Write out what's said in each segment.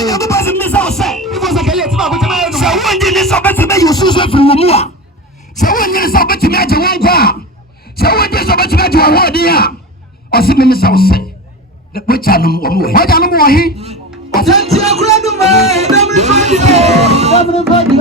you because me say because I can't talk about my so when you need somebody to you so from more so when you need somebody to make one kwa so when you somebody to make one dia o se me say the which anum wo mo what anum wo he o se ti akura du me double radio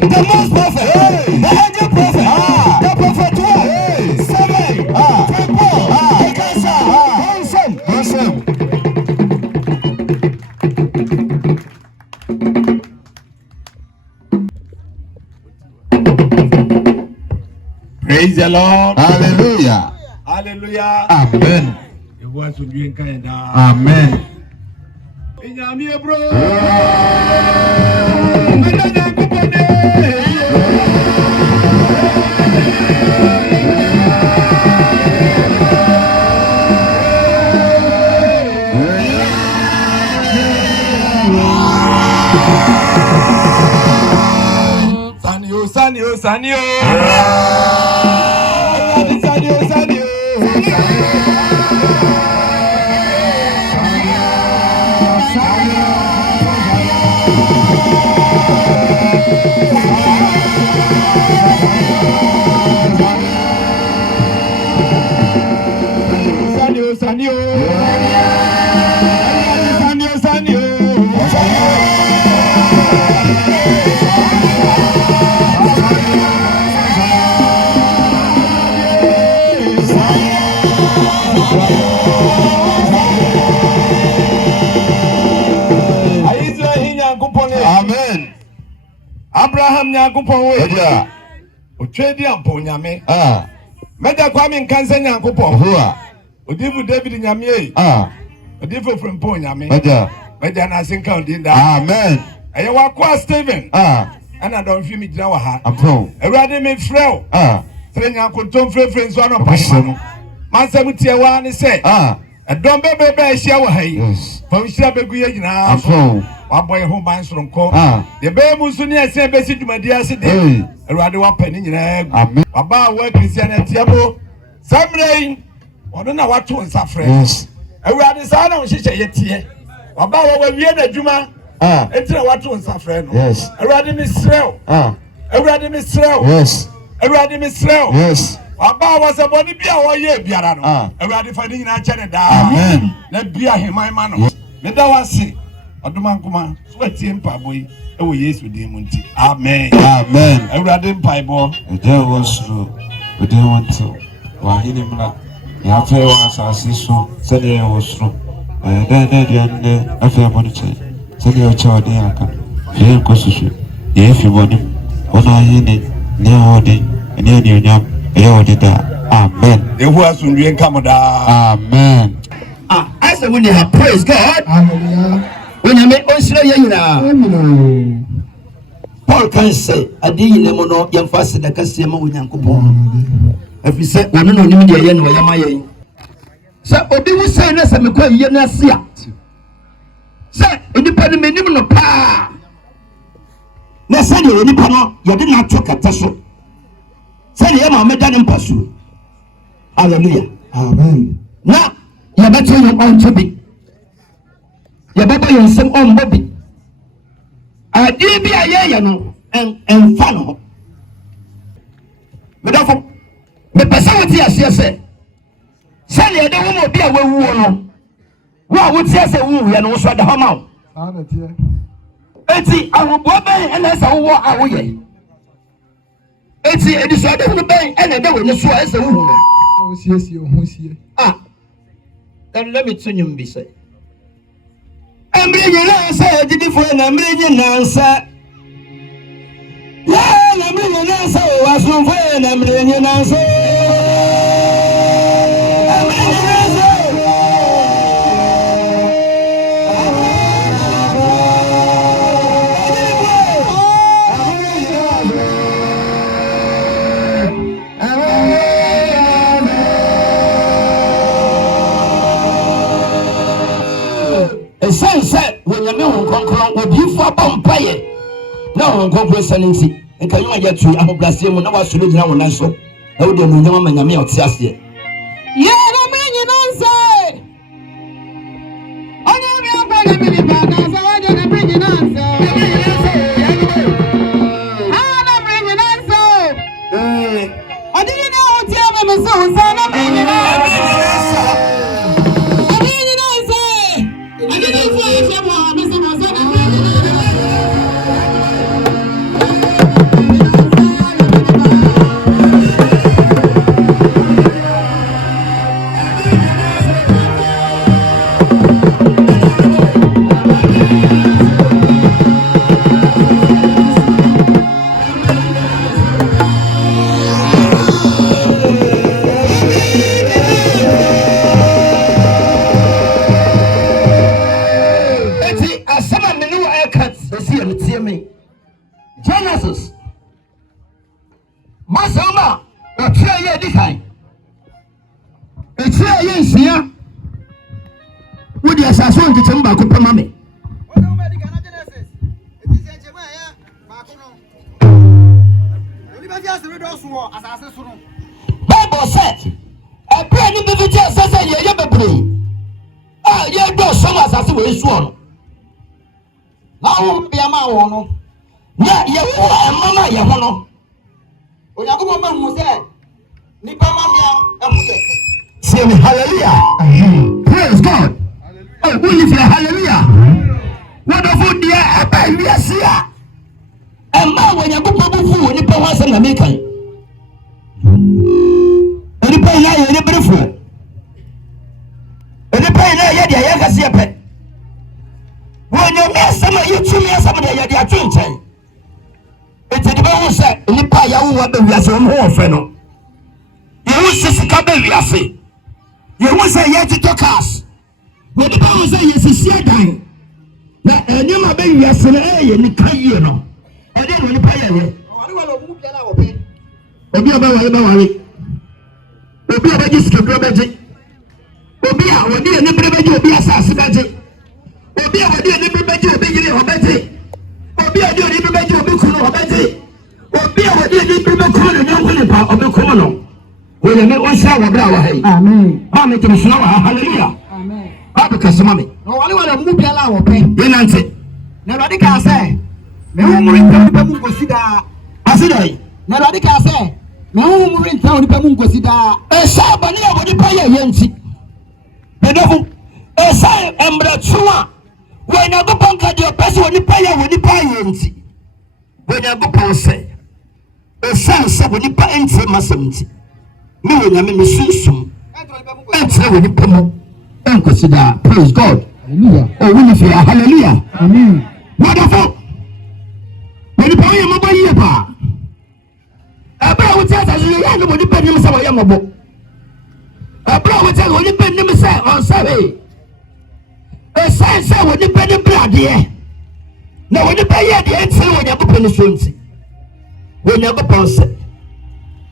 the most prophet, the angel prophet, the prophet one, 7, 24, the cancer, awesome. Praise the Lord. Hallelujah. Hallelujah. Amen. It was to be in Canada. Amen. Sanio. Amen. Abraham Nyankopon we. Otwedi ampo nyame. Meda Kwame Nkansa Nyankopon. Odifu David nyame yi. Odifu Frempon nyame. Meda na asenka ondinda. Amen. Eye wakwa Stephen. Ana don fi mi gina wa ha. Ewurade me frɛw. Tre Nyankontom frɛfrɛ nso ano pa. Mansam tie wa ne sɛ. Edom bebe ehia wa ha yi. Fawhyira begu ye nyina. Waboy ho ban soronko de be mu so ne ese be si dwumadi ase de Ewurade wa pani nyina amen baba wa Christianity abo samrei wodo na wato nsafre Ewurade sa na ohyehyɛ yetie baba wa wie na dwuma etira wato nsafre no Ewurade mi srew Ewurade mi srew Ewurade mi srew baba wa se boni bia wo ye biara no Ewurade fa ni nyina kyɛ ne da amen na bia heman ma no me da wase Odumankuma swetie mpaboy ewo Yesu din mu nti amen Amen. Ewurade mpaibo Eje wosro ode wonto wa hinimla ya fe wa asase so se de wosro de afa boniche se de o chawo de aka fe ko susu ye fi boni ona hini ne ode ne onyam e ode da amen ehu asundwe nkamoda amen I say when you have praise God Hallelujah. when you make onsira ye nyina Paul can say adi yile mo no yemfa se da kase ma Onyankopɔn afi se wono no nim de ye no yama ye se obi wu se na se me kwa ye na se a se onipa ne menim no pa na se de onipa no ye de na to kata so se de ye ma me da ne mpasu hallelujah Amen. na ya beto yo on to be ya baba yo nsem on bobi adi bi aye no en fa no me dafo me pesa woti ase ase se le de wo mo bi a wawu no wo woti ase wu ye no so da ho ma eti ahobo ben ena se wo awo ye eti edi so de wo ben ena de wo ne so ase wu no then let me tell you be say Emre say did for an Emre nansa la Emre nansa was from for an Emre nansa Say when you know concron will be for bumpaye. No concron sanity. And can you get to Amoblasium when I was to live now and so? I would know when I mean out here. Yeah, I mean, you don't say. I don't bring it on, I didn't know what you have a son, I'm bringing and see me. Genesis. Masama, a tray decay. A tray is here. Would you assassin to Chamba could come me? Bible said, a penny visitor says, "You baby. Ah, you go so much as we sworn. Now, be a man, yeah, you are a mama, you know. When I go home, who said, Nipa, say hallelujah. Praise God. Oh, will you say hallelujah? Wonderful dear, I buy me a seer. And now, when you go to the food, Nipa was an American. Any pay now, you're a beautiful. Any pay now, you're the youngest year. When you miss some of you, two years, some of the other twin. It's a devil said, Nipa, you want to be as a more fellow. You will say, Kabe, I say. You will say, yet to talk us. But the power say, yes, is here dying. Now, and you may be as an A and the Kayano. I didn't want to pay you. Obi about Obi about this Obi a wodi ene brebeje obi asase beje. Obi a wodi ene brebeje obi yire obeje. Obi a wodi ene brebeje obi kunu obeje. Obi a wodi ene brebeje kunu ne nkunu pa obi kunu no. We ne won sha wo bra wa hai. Amen. Ba me tiri suna wa hallelujah. Amen. Ba be kasema me. No wale wale mu biala wo pe. Ye nante. Na Lord ka say, me hu mu rinta pa mu kosida. Asidai. Na Lord ka say, me hu mu rinta pa mu kosida. E sha ba ni a wodi pa ye yenti. Bedofu esa embrachua when you go banka the person when you pay yenti when you go pose esa se when you pay enti masemti me when you me susum enti when you pay and consider praise God hallelujah oh we feel hallelujah amen wonderful when you pay mo ba ye pa aba wo tata so ya no when you pay me say wa ye mo bo abra wo tell when you pay them say on say e say when you pay the brade na when you pay the say when you pay the sonti when you go say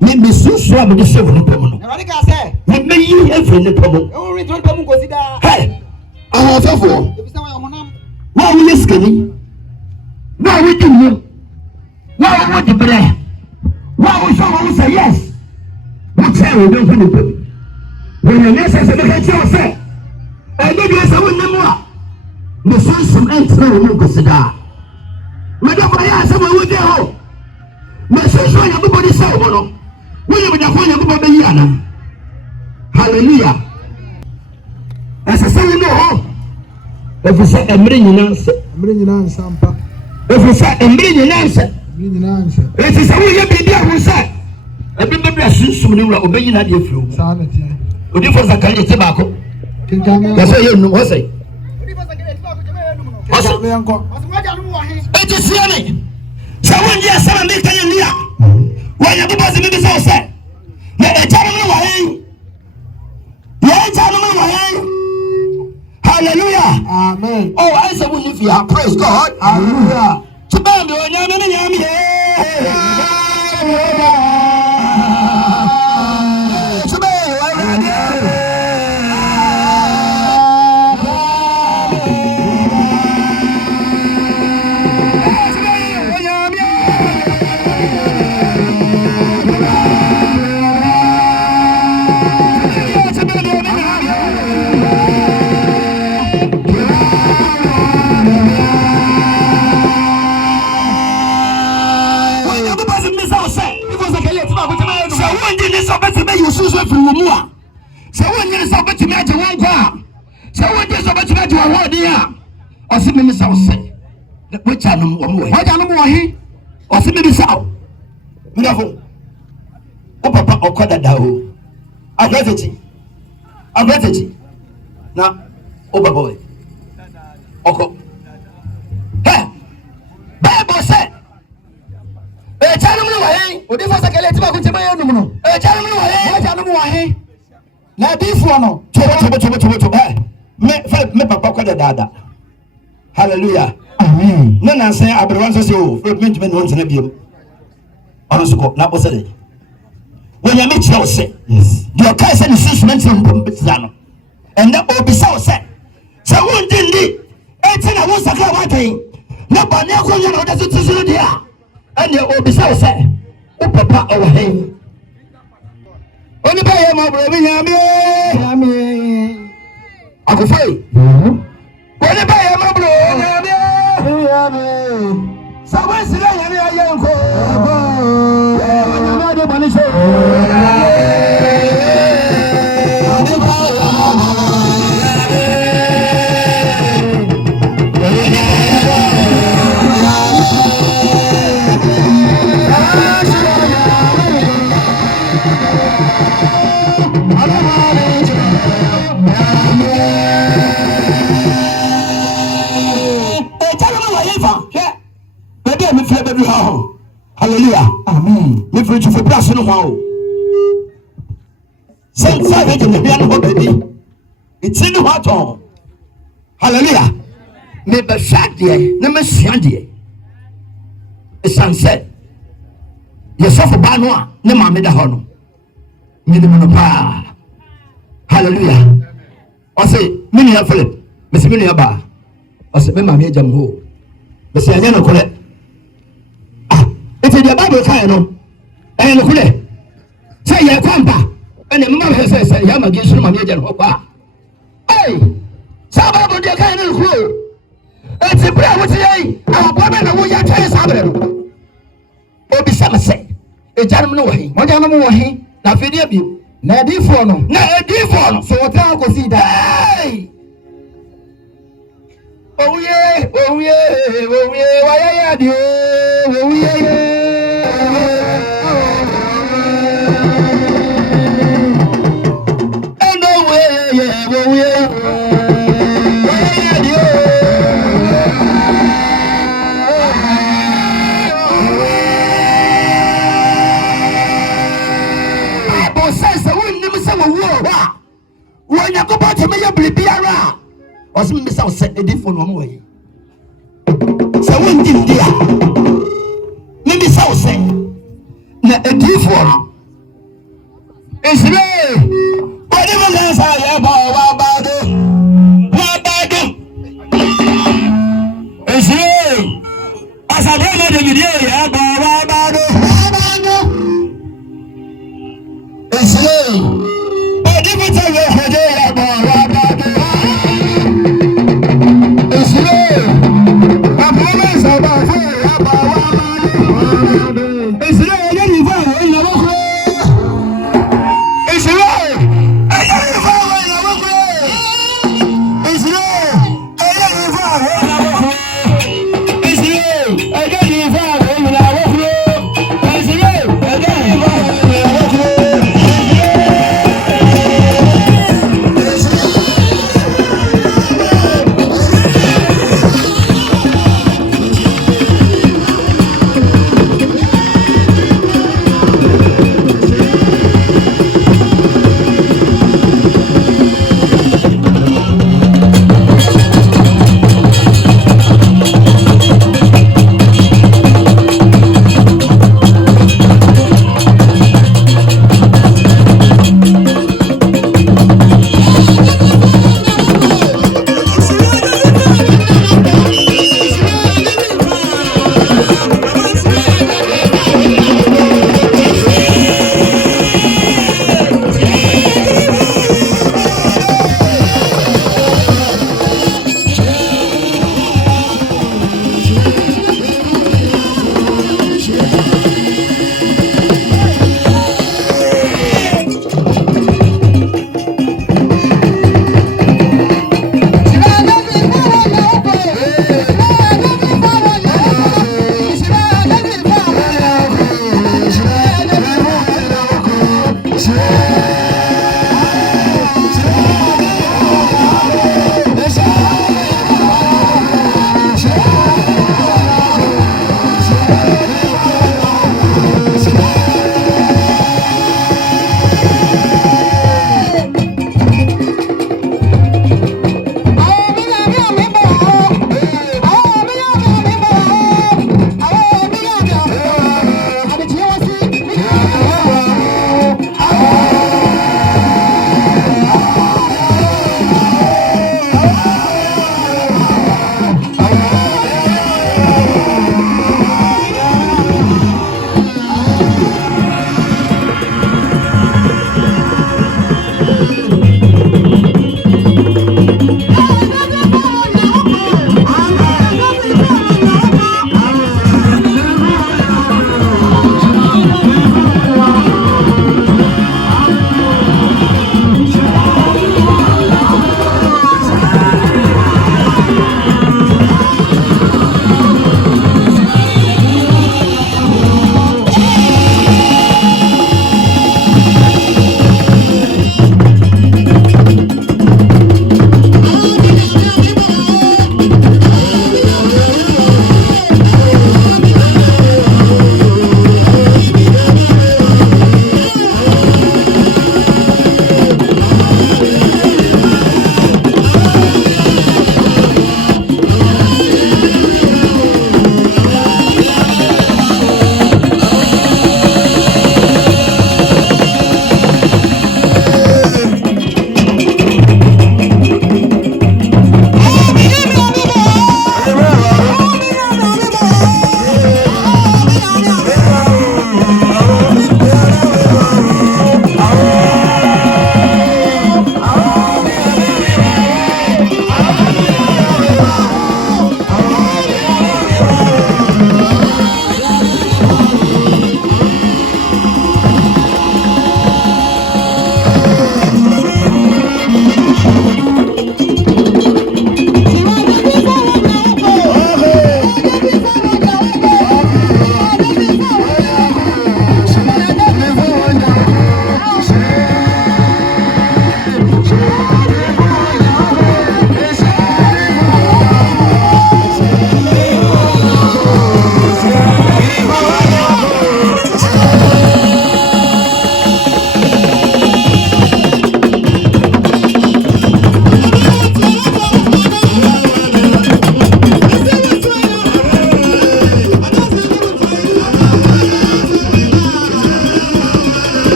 me susu am the say when you pay no na we ka say me yi every ne pomo e we return pomo go sida hey ah fafo e bi say wa honam na we skani na we dinu na we the bread wa we say yes what say we don't pay when you say say make you say I need you say we nemo the sun enter we go sida we don't buy say we dey ho me say so everybody say we no we dey for everybody be yana hallelujah as I say we know ho if you say emre nyina nsampa if you say emre nyina nsa it is we dey be there who say everybody sunsun ni wura obeyina dey firi sa na tie Odi for Zakaria Tebako. That's why you know what say. Odi for Zakaria Tebako jeme enum no. It is here. Someone just say me kan nia. When you boss me be say. Na e janu me wahen. Ya janu me wahen. Hallelujah. Amen. Oh, I say we live here. Praise God. Hallelujah. Tubambe onyame ne nyame. So when you so bet me aje wan kwa so when you so bet me aje award ya o se me so say we chanum wo mo wa janum wo he o se me so me dafo o papa okoda da o agazeti na o baba we oko he Bible say e chanum wo he o di fo sakele ti ba ku ti ba enum no e chanum wo he wa janum wo he na before no chobo me papa ko da hallelujah Amen. Nana say abrewan so say o fragment me no ntena biem. Ono so ko na bo say. When you meet you say, yes. Your car say the suspense from Zano. And that will be so say. So one didn't eating a was a car one thing. No but now you know that's it there. And you will be so say. Oh papa over him. Only by him over Yami. I go fight. Only by him over Yami. So where's the young Hallelujah. Amen. Me preach for brass no how. Send five to the piano baby. It's in the water. Hallelujah. Me be shot there. No me stand there. It's sunset. You suffer banwa. Ne ma me da hono. Me ne mo pa. Hallelujah. I say me ne Philip. Me say me ne ba. I say me ma me jam ho. Me say anya no kole. It's in the Bible kind of and look at say ya kwamba and the mama says yama gives you my agent hopa. Hey, Sababa de kind of clue. It's a prayer with you. Our woman and we are trying Sabbath. Or be some say a gentleman away. What gentleman away? Now video you. Now different. Now different. So what I go see that. Oh yeah, oh yeah, oh yeah, why are you? Oh yeah. When you go back to me, you be biara. Or some miss out set the different one way. So when did dia? Maybe so say. Na a different. It's real. Whatever guys are about it. It's real. As I bring the video, about it. It's real. But if it's a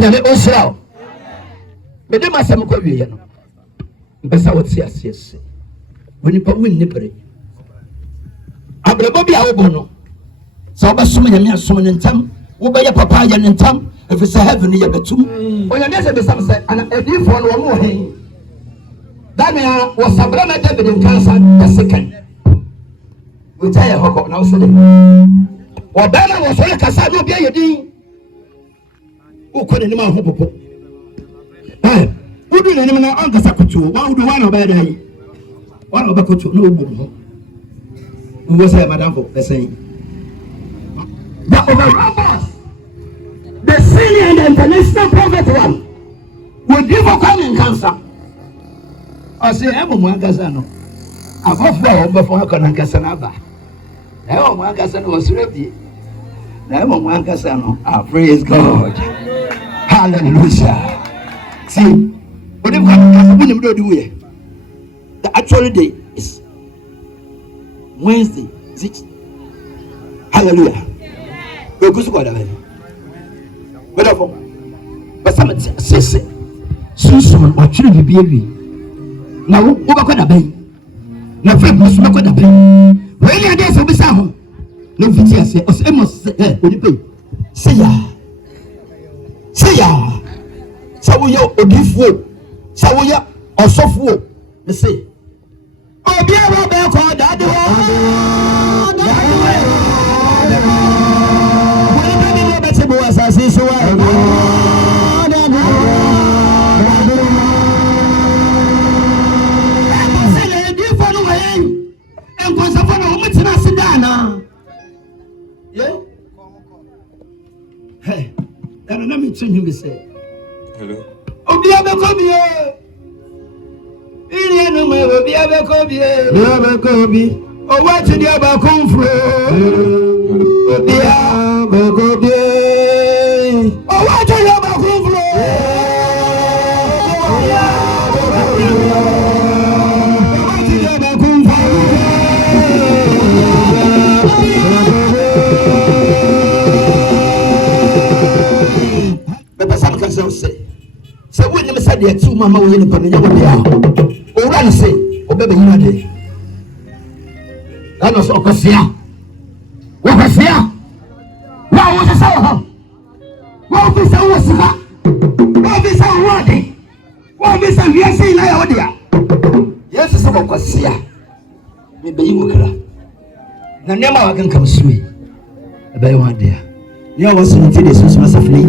Nyame osra me dem asem kwa wiye no mpesa woti asese woni pa wonni pere abrabo bia wo bo no sa obasom nyame asom ne ntam wo be ya papa ya ne ntam efisa heaven ya betum onyame se besam se ana edifo no wo he dania wo sabra na David kansa the second we tell you hoko na wo se de wo bana wo so ya kasa no bia yedin wo ko ne ma ho popo wudu na nim na ankasa kutu wa wudu wa na ba dai wa na ba kutu no wo ho wo say madam for say the overrubbers the senior and the international prophet one would give a common cancer I say ebo mo ankasa no afofo a obefo akọ na ankasa na ba ebo mo ankasa no osrebi na ebo mo ankasa no praise God hallelujah see the actual day is Wednesday. Is it? Hallelujah. We go to God. But some say, "Susu, what should you be? Now, what could I be? Now, friend, must not could I be? When you are there, so be some. No, Vitia say, "Os must say, what you pay? Say ya. So we are odifo. So we are osofo. Me say. Obi a ro be ko dade wo. We be ni be tibo asase so wa. Say le odifo no we. En ko sofo no mo tina sidana. Yeah. Hey. And let me tell him say. Hello. Obi abekobie. Iri enu me obi abekobie. Obi abekobie. Owa ti di abakunfro. Obi abekobie. Owa ti di abakunfro. Owa ti di abakunfro. Bebe sam kan se woni me sade atu mama wo yene pamenya wo dia owura ne se obebe yina de ana so okosia wo kosia wa wo se sawo wo bi sa wo sika wo bi sa wo de wo bi sa wiase ina ya wo dia yesu se okosia me be yiwo kra na nema wa kan kam suwe ebe yo dia you was in the Jesus massively.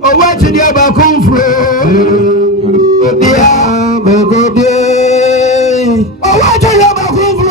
Oh, what did you ever come from? Oh, what did you ever come from?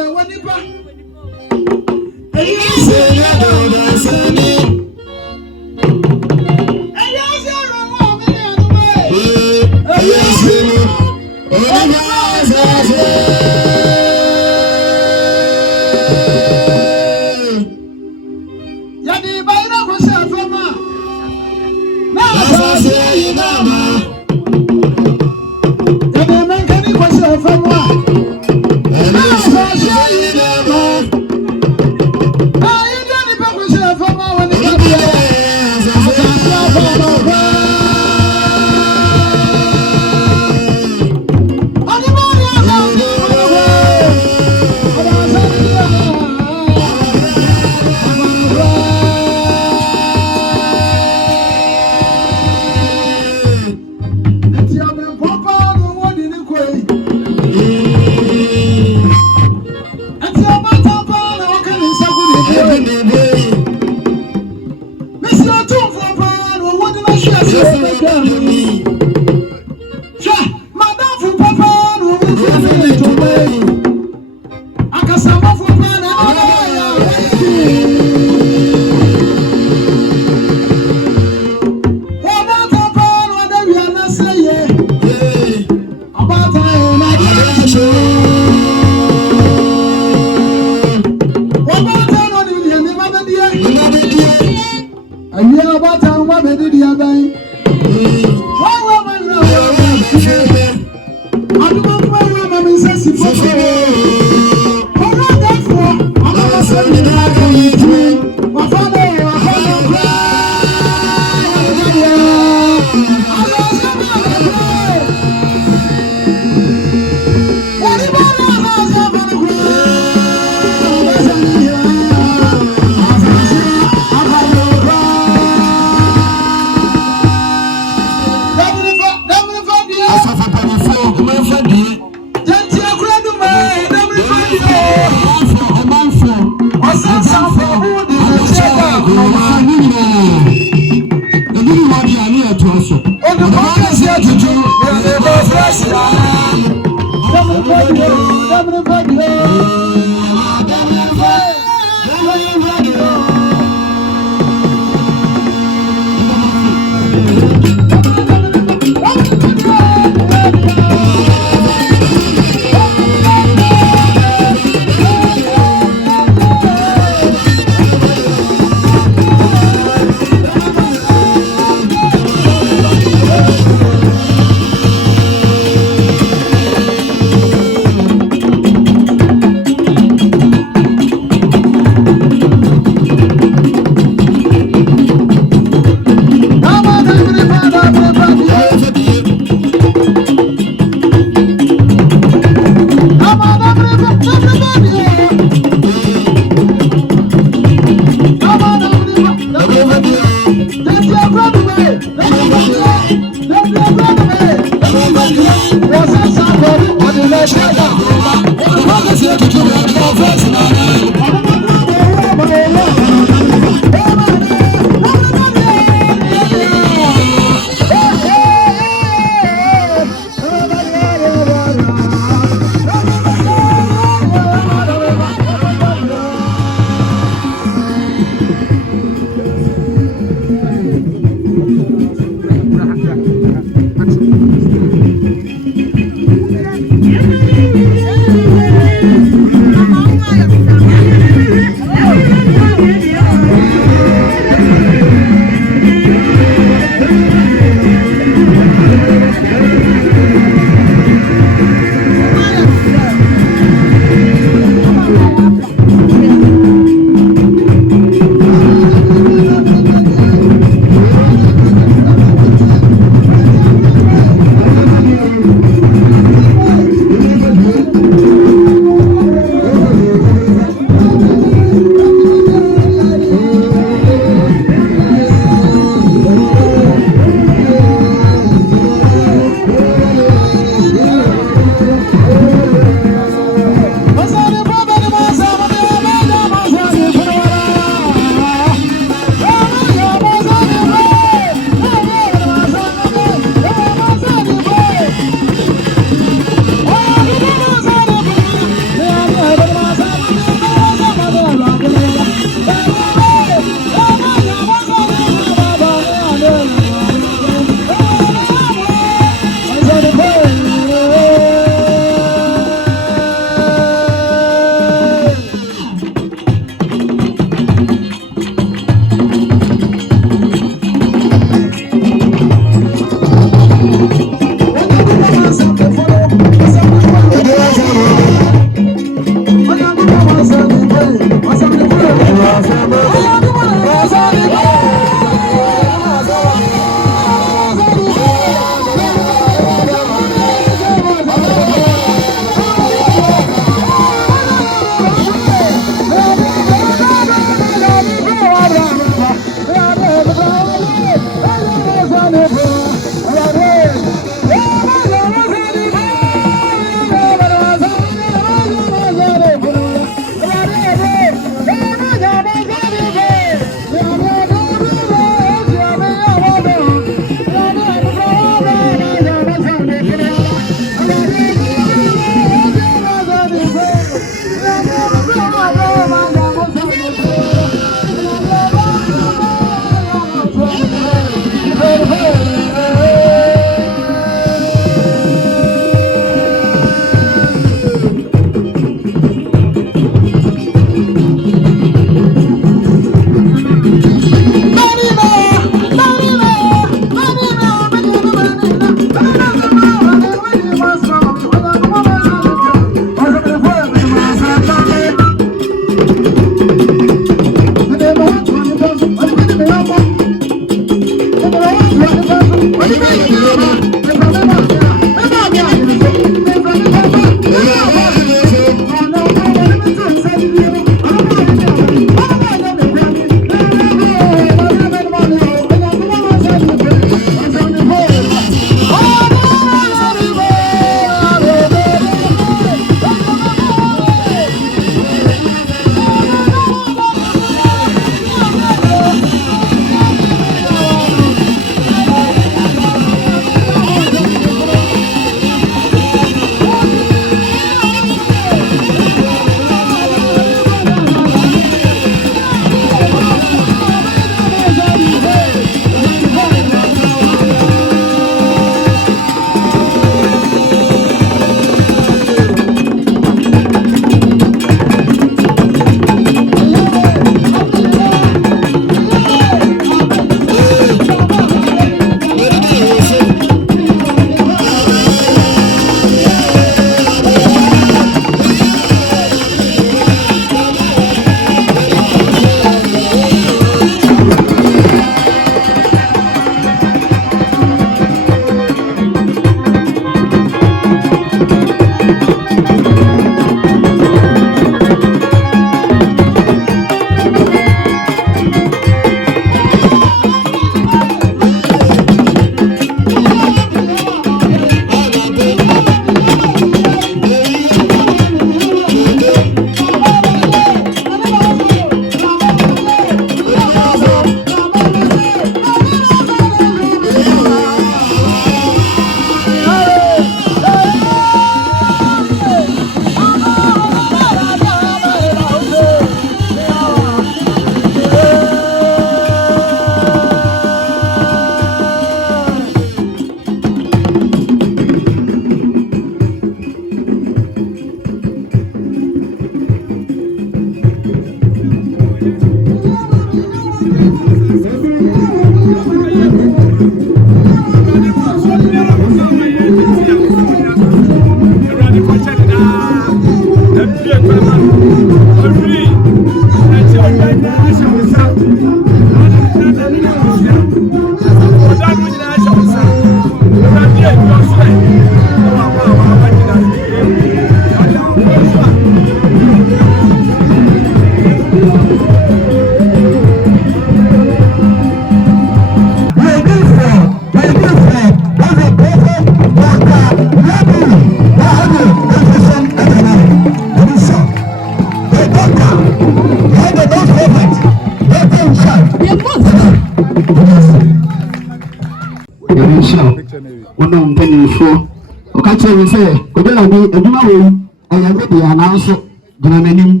wono mpanimfo o ka kire se ko de na bi adwuma wo ayame de ananso ginamanim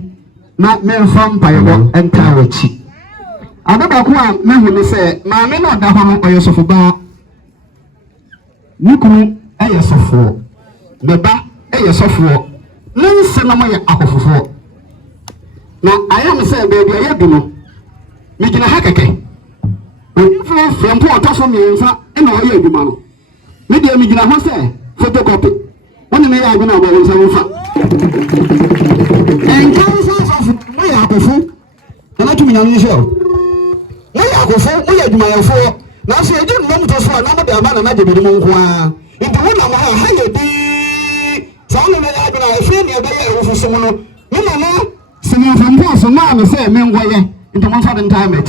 na memfa mpaebo enta wachi adaba ko a mehu ne se maame na da ho no oyesofo ba nikunu ayesofo ne ba ayesofo nense na moye akofofo na ayam se baby ayedu no migina hakeke onfo frempo otoso mienfa na oye adwuma no me de migina ho se photocopy woni me ya adwuma ba wonsa wonfa enkansa of moye akofo na tumi nya nso moye akofo moye adwuma yefo na so eje no mto so na mo de aba na jebedi mo nko a nti wona mo ha yedi sa no me ya adwuma efe ne ebe ya wofu so no me mama sima fampo so na me se me ngoye nti mo fa den time it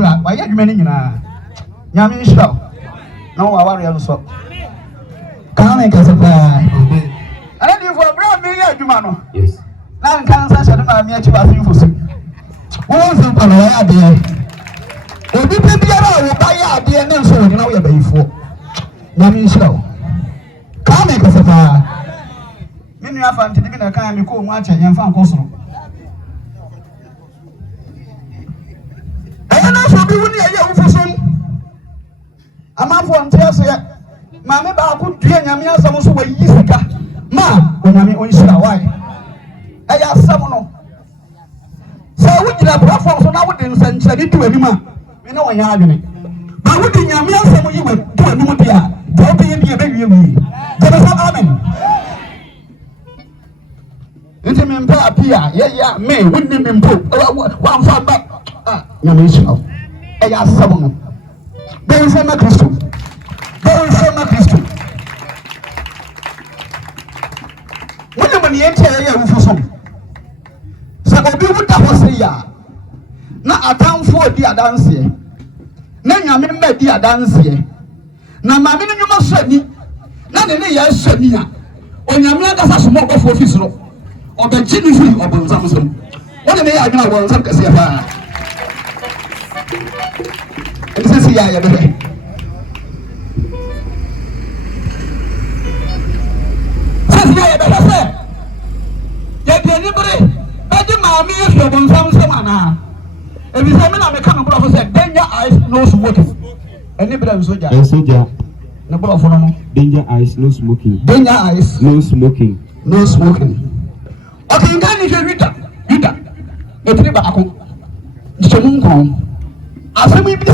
wura wa ya dwuma ni nyina nyame nhyira na wa ware ya so kan me kasa pa ana di fo bra me ya dwuma no yes na nkan sa sha ma me achi ba fi fo so wo so pa no ya de obi pe biara wo ba ya de ne so ni na wo ya ba yifo nyame nhyira kan me kasa pa me nua fa ntidi bi na kan me ko mu acha yɛn fa nko soro na so bi woni aye wo fosom amafo ntiase maame ba ko dua nyame asam so wa yi sika ma onyame onhyira wai aya asam no sa wo gina platform so na wo de nsankyerɛ di anim a me na wonya adwene ba wo de nyame asam yi wa di anim dia do be ye be wie wi de so amen nti me mpa apia ye ya me wonni me mpo wa mfa ba nyame nhyira ɛyɛ asam no bɛnfɛ ma kristo wone mo ne yɛnti ɛyɛ awufo so sɛ obi wuda hɔ sɛ yɛ a na atamfoɔ di adanseɛ na nyame mma di adanseɛ na maame no nnwuma sɔ ani na ne yɛ sɔ ani a onyame ankasa somɔ ɔbɔfoɔ fi soro ɔbɛgye no firi ɔbɔnsam nsam wone ne yɛ adwene a ɔbɔnsam kɛseɛ paa sisi ya ya bebe sisi ya bebe se ya de ni bere e di maami e fi obonsam nsam ana e bi se me na me ka no bro se danger eyes no smoking eni bere soja na bro fo no danger eyes no smoking okay ngani je yuda e tri ba ako je mun ko asemi bi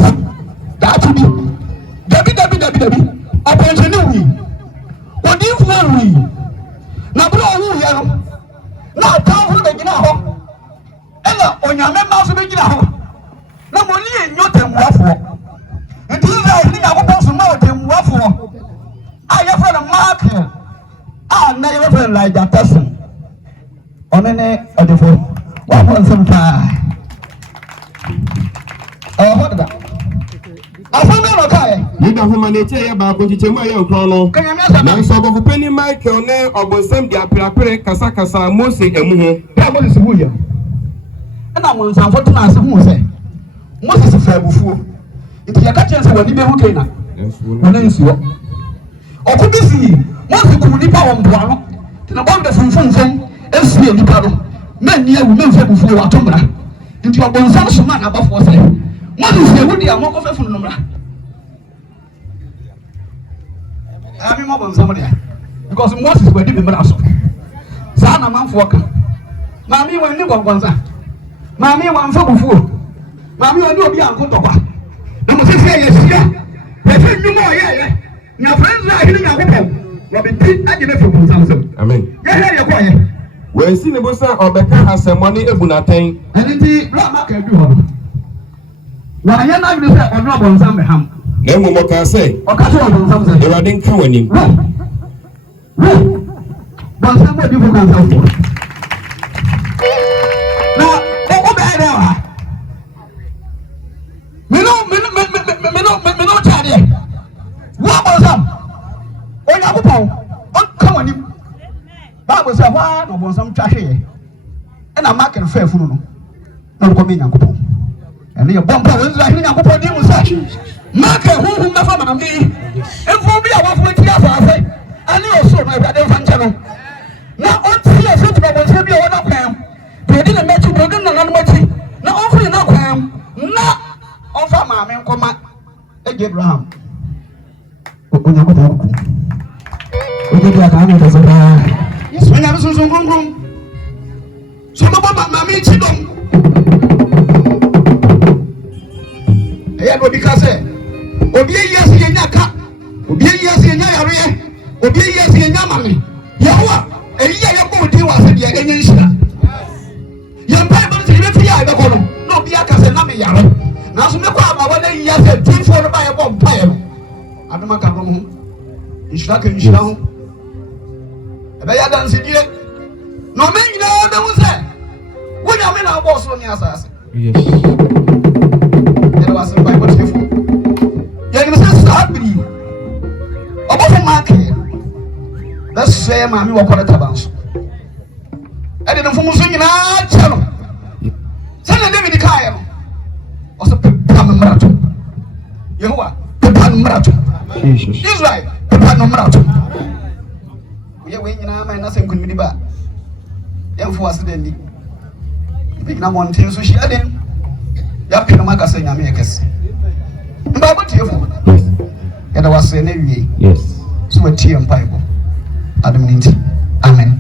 daati bi dabi ọpọnṣẹni wi odinfo wi na bro owu ya no na atamfo be gina hɔ ɛna onyame ma so be gina hɔ na mo ni enyo temuafo nti Israel ni yakobɔ so ma temuafo a yɛ fɛ no Mark a na yɛ fɛ Elijah Tyson ɔne ne ɔdefo wa mo nsɛm taa hɔ da asome no kae Nida homa ne tie ya ba ko chichemu aye okron no na so bofo pani Michael ne obonsam dia prapre kasa Mose emu ho ya Mose hu ya na mo nsanfo tena ase hu se Mose fa abufuo nti ya ka chense wani be hu keina wona nsuo okubisi Mose ku nipa wo mboa no tena bom de funfunfum esie nipa no na ni awu na fa abufuo wa tomra nti obonsam so ma na abafo se Moses ye wudi amoko fe funu numra ami mo bon samode because Moses wadi be mra so sa na manfo ka mami wani gongonza mami wan fa bufuo mami wani obi ankotokwa na mo se ye sia e fe nyumo ye nya friends na hini nya gopo wo be ti age na fe bon samso amen ye ko ye we si ne bosa obeka asemoni ebunaten enti bra ma ka du ho na ya na bi se ono obonsam be ham na mo ka se o ka se obonsam se e wade nka wanim bonsam be bi kan sa na o be ere wa me no chade wa bonsam o nya kupon o ka wanim ba bo se wa no bonsam twahwe e na mark no fa funu no na ko me nya kupon ene ye bomba wenzu ahini yakopɔ di musa maka huhu mafa mami enfo bi a wafo ti afafe ani oso na ebade fa nche no na onti aso ti babonse bi a wona kwam de di na mechi de di na nanu mechi na onfo na kwam na onfa maame nkoma eje Abraham onya ko ta ko oje dia ka na so ba yesu nya so so ngungum so baba maame chi dom obi ka se obi yesi yenya ka obi yesi yenya yare obi yesi yenya mame yawa eyi ya ko di wa se dia enye nshira ya pa ba se be fi ya be ko no no obi aka se na me yare na so me ko ama wa na yi ya se twifo no ba ye bo mpa ye no adoma ka no ho nshira ka nshira ho ebe ya dan se die no me nyina be hu se wo nya me na bo so ni asase yes sɛ maame wɔ kɔrɔ taban so ɛde no fom so nyinaa kyɛ no sɛnɛ David kaeɛ no ɔsɛ pepa no mmarato Yehowa pepa no mmarato Israel pepa no mmarato woyɛ wei nyinaa ma ɛna sɛ nkonimdi ba yɛmfo ase dɛ ni bɛgyina mmɔnten so hyia den yɛapɛ no mu aka sɛ nyame yɛ kɛse mbaabɔ tiefo yɛda wasɛ no awie so watie mpaebɔ adom no nti amen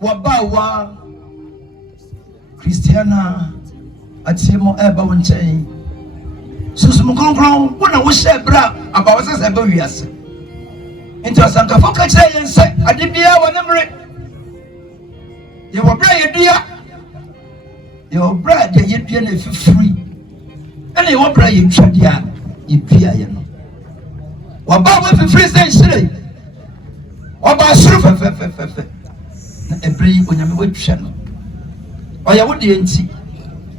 Wabawa Christiana Atimo Eba Winchain. Susum Concron, when I was a bra about us a boyas. Into a Santa Foca and say, I did be our memory. You were brave, dear. Your bread, you did it for free. And you were brave, you tried, you peer, you know. Wabawa for free, say, Waba Surf. Every when you wait channel. Or you would the NT.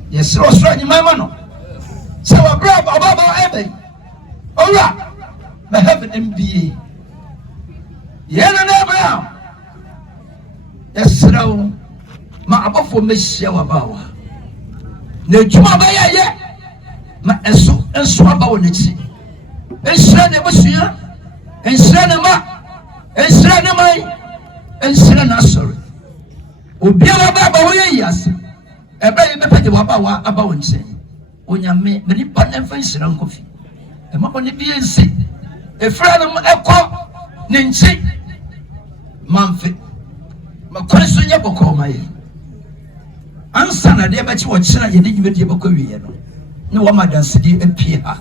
Yes, Ross running my mano. So a brave about Abbey. All right, I have an MBA. Yen and Abraham. Yes, so my above for Miss Yawabawa. No Jumabaya yet. My and swab on it. And Sran was here. And Sranama. And Sranamai. And Sran sorry. Obiara baba wo yes ebe ye bepe de waba wa aba won se onyame mani pa na fa nsira nkofi e ma bone bi ensi e fra no ekọ ne nchi manfe ma kwanso nya bokọ ma ye ansa na de be chi wo kira ye de gbe de bokọ wiye no ne wo ma danse de apie ha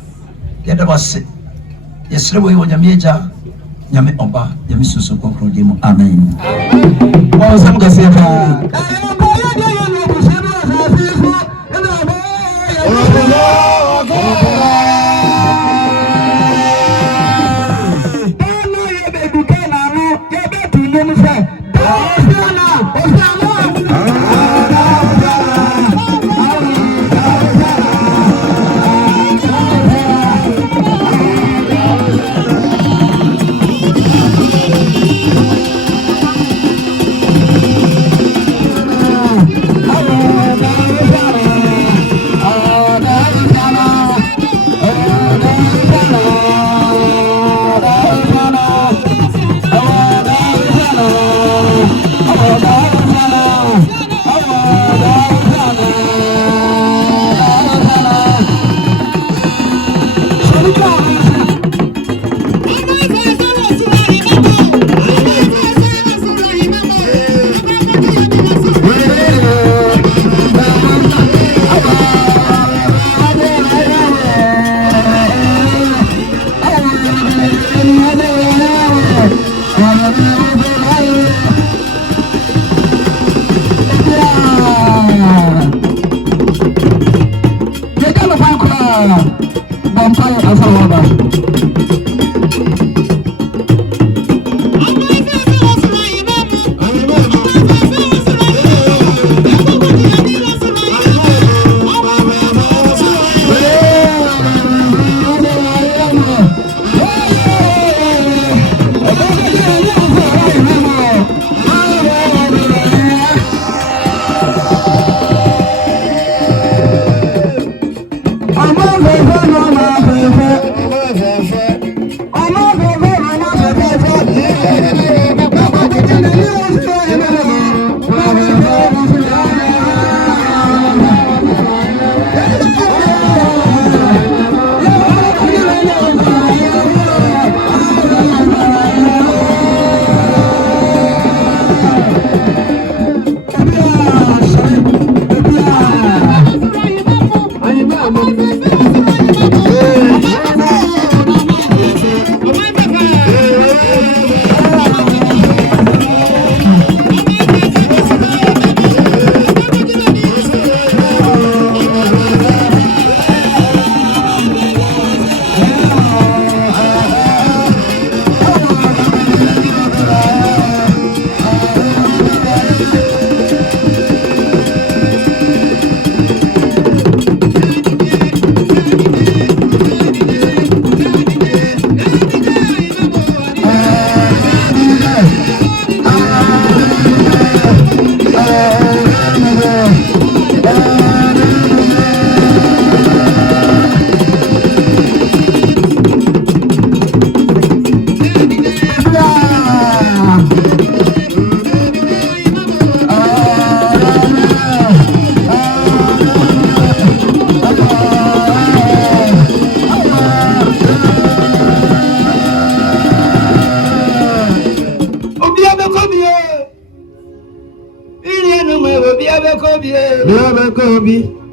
ye de wase yesre wo onyame eja nyame oba nyame susu kokro de mu amen. Wa sam ka se fa I'm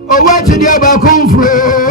Oh, what did you have a comfort?